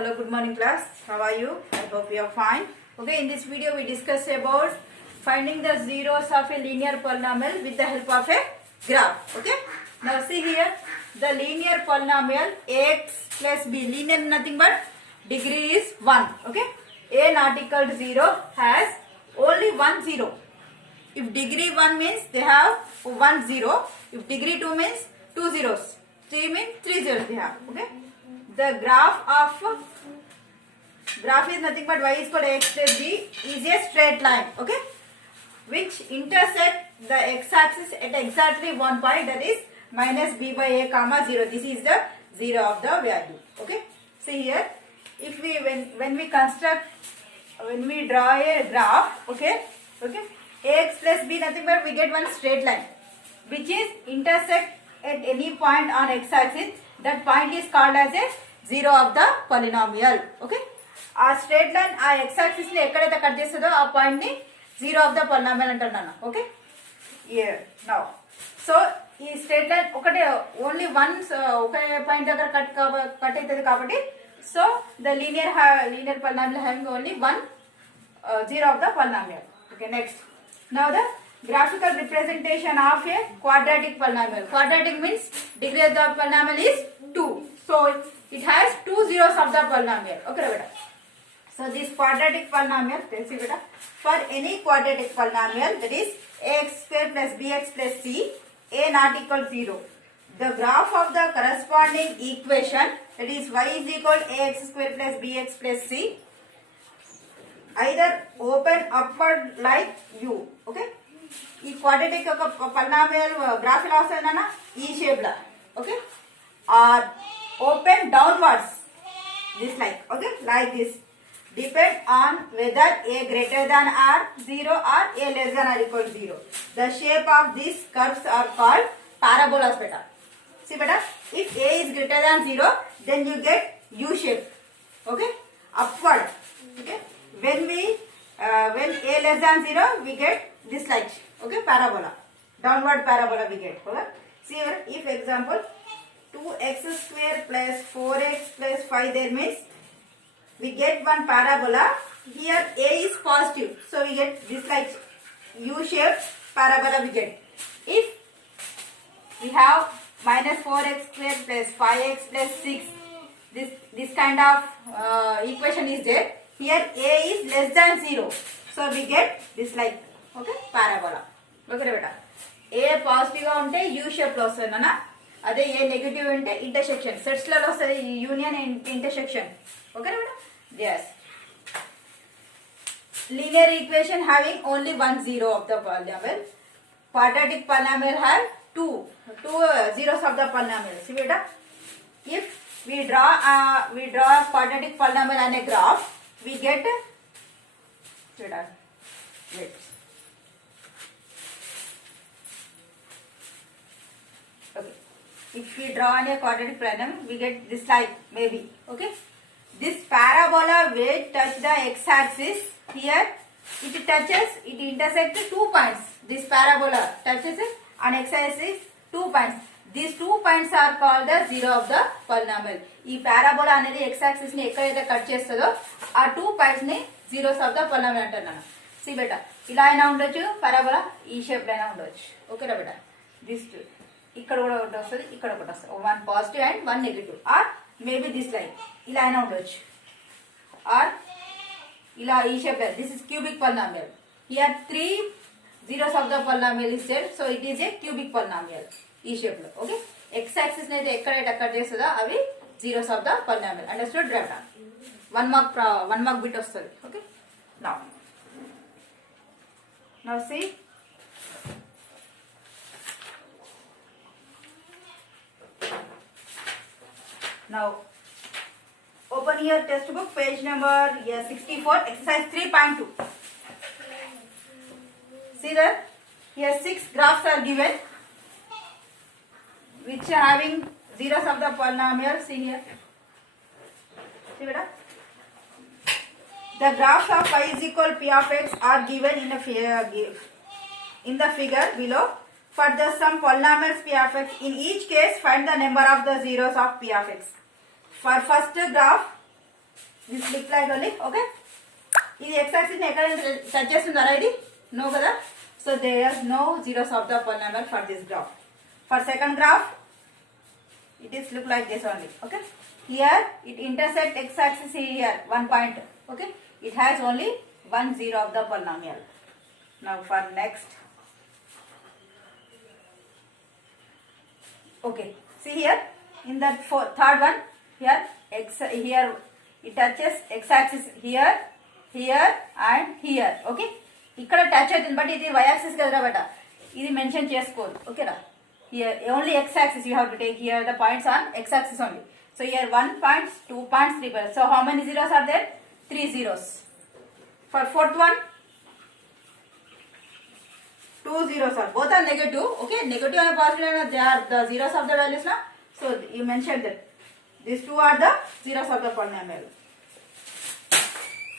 Hello, good morning class. How are you? I hope you are fine. Okay, in this video we discuss about finding the zeros of a linear polynomial with the help of a graph. Okay, now see here the linear polynomial ax plus b, linear nothing but degree is 1. Okay, a not equal to 0 has only one zero. If degree 1 means they have 1 0. If degree 2 means 2 zeros. 3 means 3 zeros they have. Okay. The graph is nothing but y is equal to x plus b is a straight line. Okay. Which intersect the x-axis at exactly one point, that is minus b by a comma 0. This is the 0 of the value. Okay. See here. If we when we draw a graph, okay, ax plus b nothing but we get one straight line which is intersect at any point on x-axis. That point is called as a 0 of the polynomial. Okay. ఆ straight line ఆ x-axis ని ఎక్కడైతే cut చేస్తుందో ఆ point ని 0 of the polynomial అంటున్నాను. Okay, now so ఈ straight line ఒకటే ఓన్లీ వన్స్ ఒకే పాయింట్ దగ్గర కట్ అవుతుంది కాబట్టి so the linear polynomial having only one 0 of the polynomial. Okay, next. Now the graphical representation of a quadratic polynomial. Quadratic means degree of the polynomial is 2. So it has 2 zeros of the polynomial. Okay, beta. So this quadratic polynomial, let's see beta. For any quadratic polynomial, that is ax square plus bx plus c, a not equal 0. The graph of the corresponding equation, that is y is equal to ax square plus bx plus c, either open upward like u. Okay. ఈ quadratic యొక్క polynomial graph ఎలా వస్తుందన్నా ఈ shape లా. Okay, or open downwards this like. Okay, like this. Depend on whether a greater than or 0 or a less than or equal to 0. The shape of these curves are called parabolas beta. See beta, if a is greater than 0, then you get U shape. Okay, upward. Okay, when a less than 0, we get this like. Okay, parabola, downward parabola we get. Okay, see here, if example 2x square plus 4x plus 5 there means we get one parabola. Here a is positive, so we get this like U shaped parabola we get. If we have minus 4x square plus 5x plus 6, this kind of equation is there. Here a is less than 0, so we get this like. Okay, parabola. Okay beta, a positive గా ఉంటే U shape లో వస్తుంది అన్న, అదే A negative ఉంటే intersection sets లలో వస్తుంది, union intersection. Okay beta, yes. Linear equation having only one zero of the polynomial. Quadratic polynomial have two zeros of the polynomial. See beta, if we draw a quadratic polynomial on a graph, we get beta, wait. Okay, if we draw on a quadratic polynomial, we get this like maybe. Okay, this parabola will touch the x-axis. Here it intersects 2 points. This parabola touches it on x-axis 2 points. These 2 points are called the 0 of the polynomial. ఈ parabola అనేది x-axis ని ఎక్కడైతే cut చేస్తుందో ఆ 2 points ని zeros of the polynomial అంటున్నాను. See బేటా, ఇలా అయినా ఉండొచ్చు parabola, ఈ షేప్ లో అయినా ఉండొచ్చు. ఓకేనా బేటా, దిస్ టూ ఇక్కడ కూడా ఒకటి వస్తుంది, ఇక్కడ ఒకటి వస్తుంది, one positive and one negative. Or maybe this line ఇలా అయినా ఉండొచ్చు, ఆర్ ఇలా ఈ shape. This is cubic polynomial. Here 3 zeros of the polynomial is there, so it is a cubic polynomial ఈ షేప్ లో. ఓకే, ఎక్స్ యాక్సిస్ అయితే ఎక్కడైతే cut చేస్తుందో అవి zeros of the polynomial. Understood right? One mark bit వస్తుంది. Okay, now see. Now open your textbook, page number 64, exercise 3.2. See that here 6 graphs are given which are having zeros of the polynomial. See here, see beta, the graphs of y is equal p of x are given in the figure below. For the some polynomials p of x, in each case find the number of the zeros of p of x. For first graph, this look like only. Okay, ఇది x axis ని ఎక్కడ touch చేస్తుందారా ఇది? No కదా. So there is no zeros of the polynomial for this graph. For second graph, it is look like this only. Okay, here it intersect x axis here, one point. Okay, it has only one zero of the polynomial. Now for next. Okay, see here in that third one, here here it touches x axis here, here and here. Okay, ఇక్కడ touch అవుతుంది but ఇది y axis కదరా బట, ఇది mention చేసుకోదు. ఓకేనా, here only x axis you have to take, here the points on x axis only. So here 1 points, 2 points, 3 points. So how many zeros are there? 3 zeros. For fourth one, 2 zeros are both are negative. Okay, negative and positive, they are the zeros of the values now. So you mentioned that these two are the zeros of the polynomial.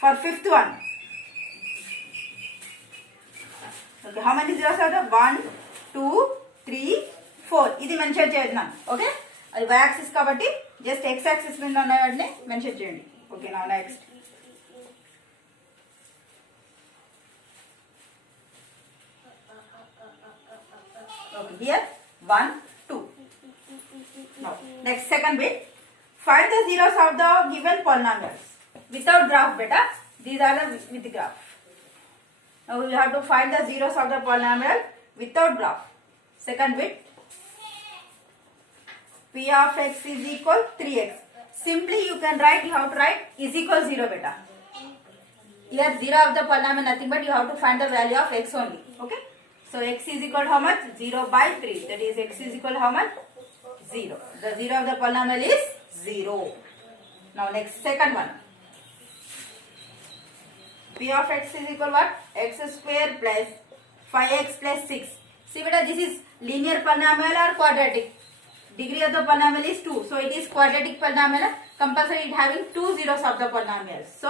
For fifth one, okay, how many zeros are there? 1, 2, 3, 4. ఇది mention చేద్దాం. Okay, అది y axis కాబట్టి just x axis మీద ఉన్న వాటిని mention చేయండి. Okay, now next. Okay, here 1, 2. Now next second bit, find the zeros of the given polynomials without graph beta. These are the with graph. Now we have to find the zeros of the polynomial without graph. Second bit, p of x is equal 3x. Simply you can write, you have to write is equal 0 beta. Here 0 of the polynomial nothing but you have to find the value of x only. Okay, so x is equal to how much? 0 by 3. That is x is equal to how much? 0. The 0 of the polynomial is 0. Now next second one, p of x is equal what? X square plus 5x plus 6. See beta, this is linear polynomial or quadratic? Degree of the polynomial is 2. So it is quadratic polynomial. Compulsory it having 2 zeros of the polynomial. So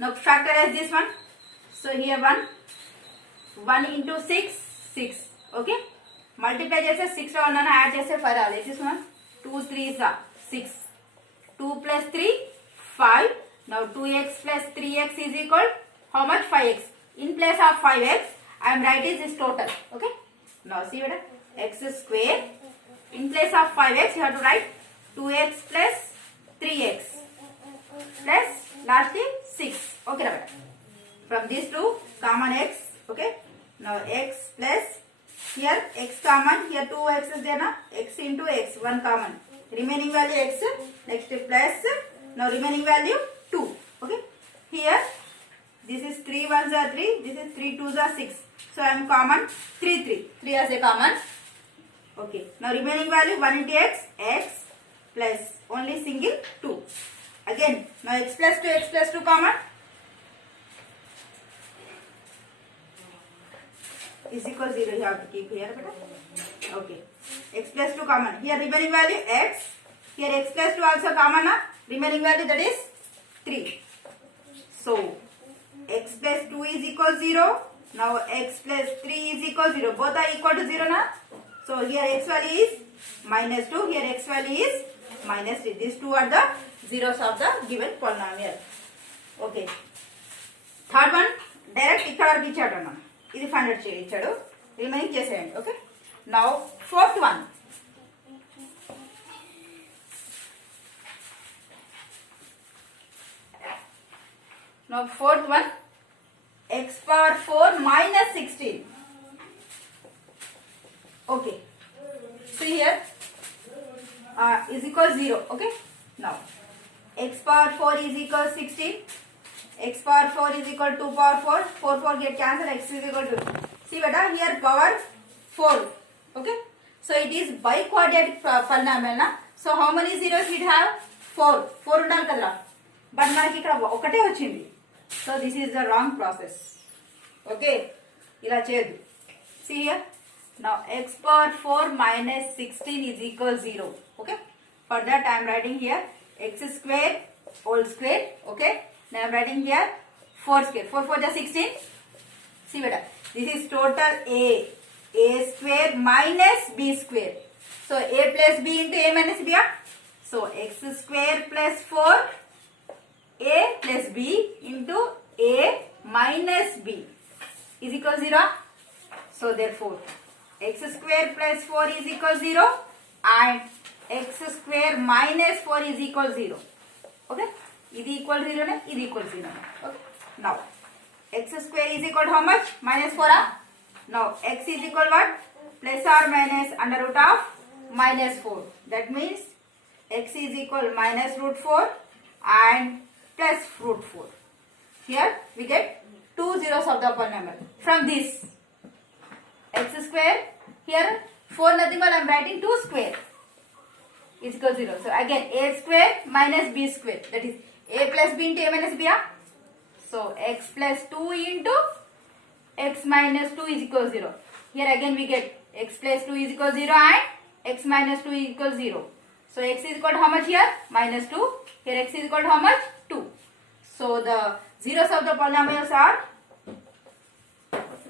now factorize this one. So here 1 into 6, 6. Okay. Multiply చేస్తే 6 లో 1 add చేస్తే 5 రావాలి. This one 2 3s are 6. 2 plus 3 5. Now 2x plus 3x is equal how much? 5x. In place of 5x I am writing this total. Okay. Now see beta, x square. In place of 5x you have to write 2x plus 3x plus lastly 6. Okay beta. From these two common x. Okay. Now x plus here x common, here 2x is there na, x into x 1 common, remaining value x, next plus, now remaining value 2. Okay, here this is 3 1s are 3, this is 3 2s are 6, so I am common 3 as a common. Okay, now remaining value 1 into x, x plus only single 2. Again now x plus 2 common is equal 0. You have to keep here beta. Okay, x plus 2 common, here remaining value x, here x plus 2 also common na, remaining value that is 3. So x plus 2 is equal 0. Now x plus 3 is equal 0. Both are equal to 0 na. So here x value is minus 2, here x value is minus 3. These two are the zeros of the given polynomial. Okay, third one direct ఇక్కడ వరకు ఇచ్చాడు అన్న, ఇది find out చేయించాడు, remaining చేసేయండి. Okay, now fourth one, now fourth one, x power 4 minus 16. Okay, see here is equal 0. Okay, now x power 4 is equal 16, x power 4 is equal 2 power 4, 4 get cancelled, x is equal to, see beta, here power 4. Okay, so it is biquadratic polynomial na. So how many zeros it have? 4 ఉండాలి కదా, but మనకి ఇక్కడ ఒకటే వచ్చింది. So this is the wrong process. Okay, ఇలా చేయదు. See here, now x power 4 minus 16 is equal 0. Okay, for that I am writing here x square whole square. Okay, now I am writing here 4 square, 4 4 is 16. See beta, this is total a square minus b square. So a plus b into a minus b. So x square plus 4 a plus b into a minus b is equal to 0. So therefore x square plus 4 is equal to 0 and x square minus 4 is equal to 0. Okay, is equal to 0 na? Is equal to 0. Okay, now x square is equal to how much? Minus 4. Now x is equal to what? Plus or minus under root of minus 4. That means x is equal to minus root 4 and plus root 4. Here we get two zeros of the polynomial. From this x square, here 4 nothing but I am writing 2 square is equal to 0. So again a square minus b square, that is a plus b into a minus b. So x plus 2 into x minus 2 is equal to 0. Here again we get x plus 2 is equal to 0 and x minus 2 is equal to 0. So x is equal to how much here? Minus 2. Here x is equal to how much? 2. So the zeros of the polynomials are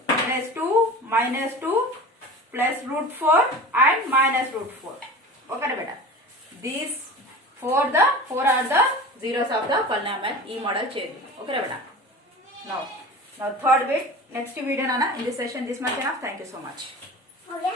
plus 2, minus 2, plus root 4 and minus root 4. Okay beta. These four are the zeros of the polynomial E model change. Okay beta. Now third bit, next video nana in this session this much enough. Thank you so much. Okay.